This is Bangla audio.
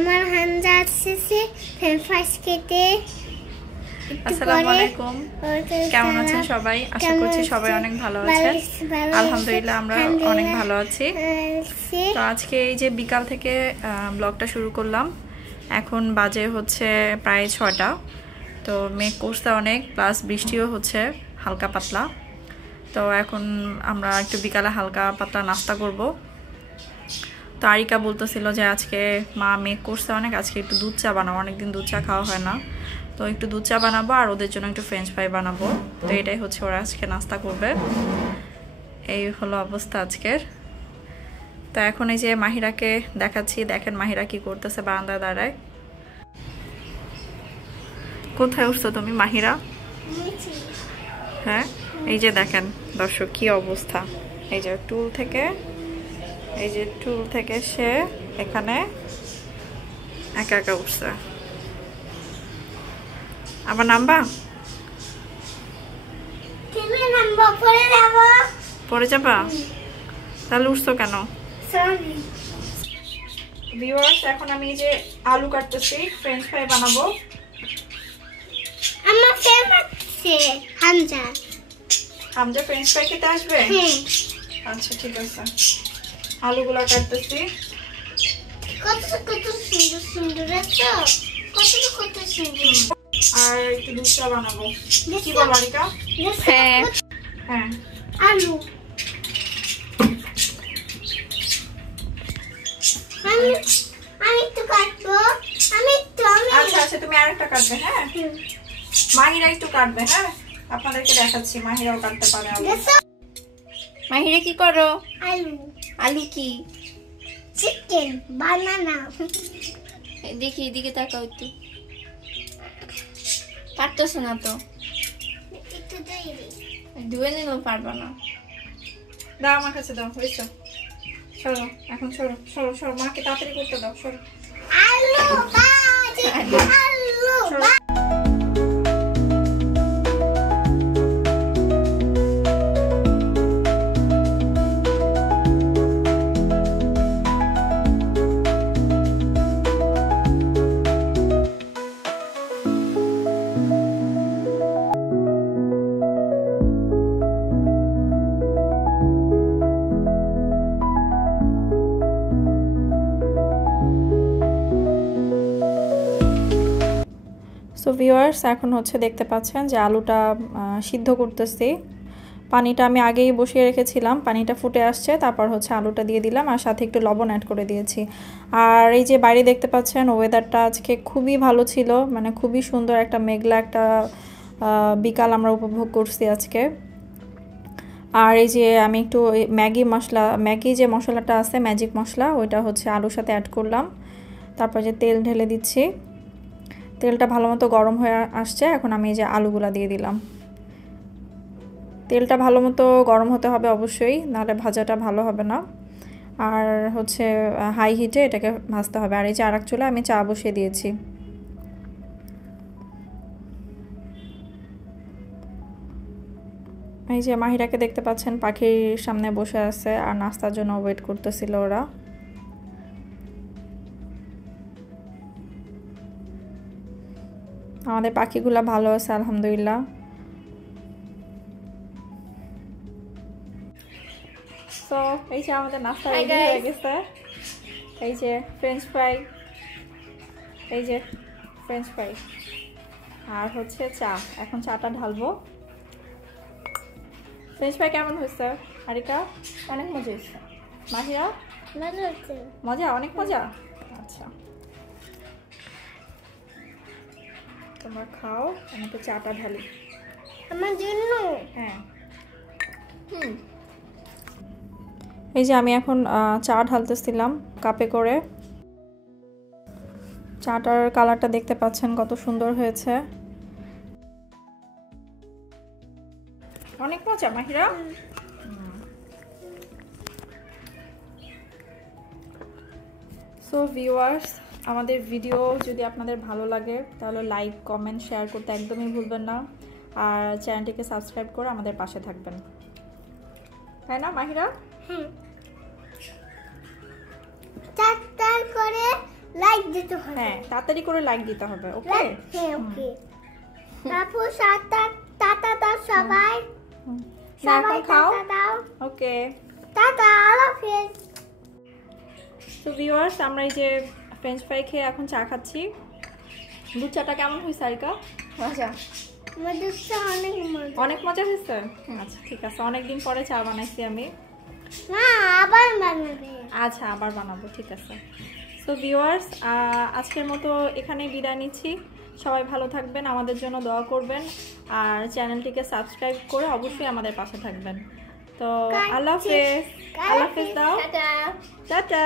আমার হামজা আসছে ফ্রেঞ্চ খেতে। আসসালামু আলাইকুম, কেমন আছেন সবাই? আশা করছি সবাই অনেক ভালো আছেন। আলহামদুলিল্লাহ আমরা অনেক ভালো আছি। তো আজকে এই যে বিকাল থেকে ব্লগটা শুরু করলাম। এখন বাজে হচ্ছে প্রায় 6টা। তো মেঘ করছে অনেক, প্লাস বৃষ্টিও হচ্ছে হালকা পাতলা। তো এখন আমরা একটু বিকালে হালকা পাতলা নাস্তা করব। তো আরিকা বলতেছিল যে আজকে মা মেঘ করছে অনেক, আজকে একটু দুধ চা বানাবো, অনেকদিন দুধ চা খাওয়া হয় না। তো একটু দুধ চা বানাবো আর ওদের জন্য একটু ফ্রেঞ্চ ফ্রাই বানাবো। তো এটাই হচ্ছে ওরা আজকে নাস্তা করবে। এই হলো অবস্থা আজকের। তো এখন এই যে মাহিরাকে দেখাচ্ছি, দেখেন মাহিরা কি করতেছে বারান্দায় দাঁড়ায়। কোথায় উঠছো তুমি মাহিরা? হ্যাঁ, এই যে দেখেন দর্শক কি অবস্থা। এই যে টুল থেকে সে এখানে একা একা উঠছে। আবার নামবা? পরে যাবা? তাহলে উঠছো কেন? ভিউয়ার্স, এখন আমি এই যে আলু কাটতেছি, ফ্রেঞ্চ ফ্রাই বানাবো। আমার ফেভারিট হামজা ফ্রেঞ্চ ফ্রাই খেতে আসবে? আচ্ছা ঠিক আছে, আলুগুলা কাটতেছি। কত সুন্দর সুন্দর আছে, কত সুন্দর। আর একটু দুধ চা বানাবো। কি বল আরিকা? হ্যাঁ হ্যাঁ, আলু আমি তো কাটবো। আচ্ছা আচ্ছা, তুমি আরেকটা কাটবে। হ্যাঁ, মাহিরা একটু কাটবে। হ্যাঁ, আপনাদেরকে দেখাচ্ছি মাহিরাও কাটতে পারে আলু। মাহিরা কি করো? আলু কি? চিকেন বানানা। দেখি এদিকে তাকাও একটু। পারতেছ না তো? একটু ধুয়ে নিলেও পারবা না। দাও আমার কাছে দাও, হয়েছে। সরো এখন, সরো সরো সরো, মাকে তাড়াতাড়ি করতে দাও। সরো। আলু ভাজি, আলু ভাজি। সো ভিউয়ার্স, এখন হচ্ছে দেখতে পাচ্ছেন যে আলুটা সিদ্ধ করতেছি। পানিটা আমি আগেই বসিয়ে রেখেছিলাম, পানিটা ফুটে আসছে, তারপর হচ্ছে আলুটা দিয়ে দিলাম আর সাথে একটু লবণ অ্যাড করে দিয়েছি। আর এই যে বাইরে দেখতে পাচ্ছেন ওয়েদারটা আজকে খুবই ভালো ছিল, মানে খুবই সুন্দর একটা মেঘলা একটা বিকাল আমরা উপভোগ করছি আজকে। আর এই যে আমি একটু ম্যাগি যে মশলাটা আছে, ম্যাজিক মশলা, ওইটা হচ্ছে আলুর সাথে অ্যাড করলাম। তারপর যে তেল ঢেলে দিচ্ছি, তেলটা ভালো মতো গরম হয়ে আসছে। এখন আমি এই যে আলুগুলা দিয়ে দিলাম। তেলটা ভালো মতো গরম হতে হবে অবশ্যই, নাহলে ভাজাটা ভালো হবে না। আর হচ্ছে হাই হিটে এটাকে ভাজতে হবে। আর এই যে আরেক চুলায় আমি চা বসিয়ে দিয়েছি। এই যে মাহিরাকে দেখতে পাচ্ছেন পাখির সামনে বসে আছে আর নাস্তার জন্য ওয়েট করতেছিল ওরা। আমাদের পাখিগুলা ভালো আছে আলহামদুলিল্লাহ। তো এই যে আমাদের নাস্তা রেডি হয়ে গেছে। এই যে ফ্রেঞ্চ ফ্রাই, আর হচ্ছে চা। এখন চাটা ঢালবো। ফ্রেঞ্চ ফ্রাই কেমন হয়েছে আরিকা? অনেক মজা হয়েছে। মাহিরা? মজা, অনেক মজা। আচ্ছা, তোমরা খাও, আমি তো চাটা ঢালি আমার জন্য। হ্যাঁ, এই যে আমি এখন চা ঢালতেছিলাম কাপে করে। চাটার কালারটা দেখতে পাচ্ছেন কত সুন্দর হয়েছে, অনেক মজা মাহিরা। সো ভিউয়ার্স, আমাদের ভিডিও যদি আপনাদের ভালো লাগে তাহলে লাইক, কমেন্ট, শেয়ার করতে একদমই ভুলবেন না। আর চ্যানেলটিকে সাবস্ক্রাইব করে আমাদের পাশে থাকবেন, তাই না মাহিরা? চারটার করে লাইক দিতে হবে। হ্যাঁ তাড়াতাড়ি করে লাইক দিতে হবে, ওকে? হ্যাঁ ওকে। তারপর টাটা দাও সবাই। না এখন খাও। টাটা দাও। ওকে টাটা, আল্লাহ হাফেজ। তো ভিউয়ার্স, আমরা এই যে ফ্রেঞ্চ ফ্রাই খেয়ে এখন চা খাচ্ছি। দুধ চাটা কেমন হয়েছে আরিকা? মজা। দুধটা অনেক মজা। অনেক মজা হয়েছে? আচ্ছা ঠিক আছে, অনেকদিন পরে চা বানাইছি আমি। না, আবার বানাবে। আচ্ছা আবার বানাবো, ঠিক আছে। সো ভিউয়ার্স, আজকের মতো এখানেই বিদায় নিচ্ছি। সবাই ভালো থাকবেন, আমাদের জন্য দোয়া করবেন, আর চ্যানেলটিকে সাবস্ক্রাইব করে অবশ্যই আমাদের পাশে থাকবেন। তো আল্লাহ হাফেজ। আল্লাহ হাফেজ দাও। টাটা। টাটা।